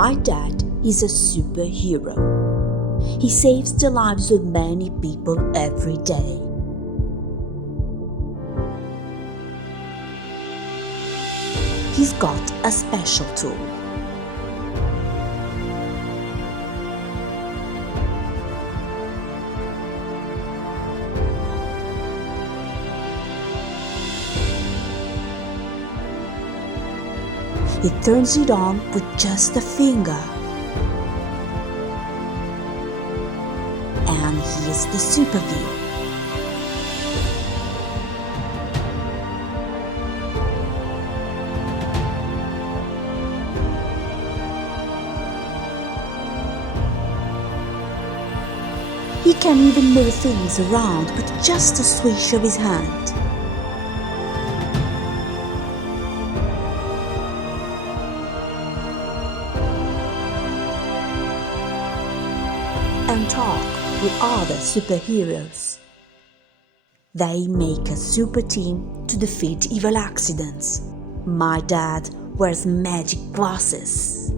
My dad is a superhero. He saves the lives of many people every day. He's got a special tool. He turns it on with just a finger. And here's the super view. He can even move things around with just a swish of his hand. And talk with other superheroes. They make a super team to defeat evil accidents. My dad wears magic glasses.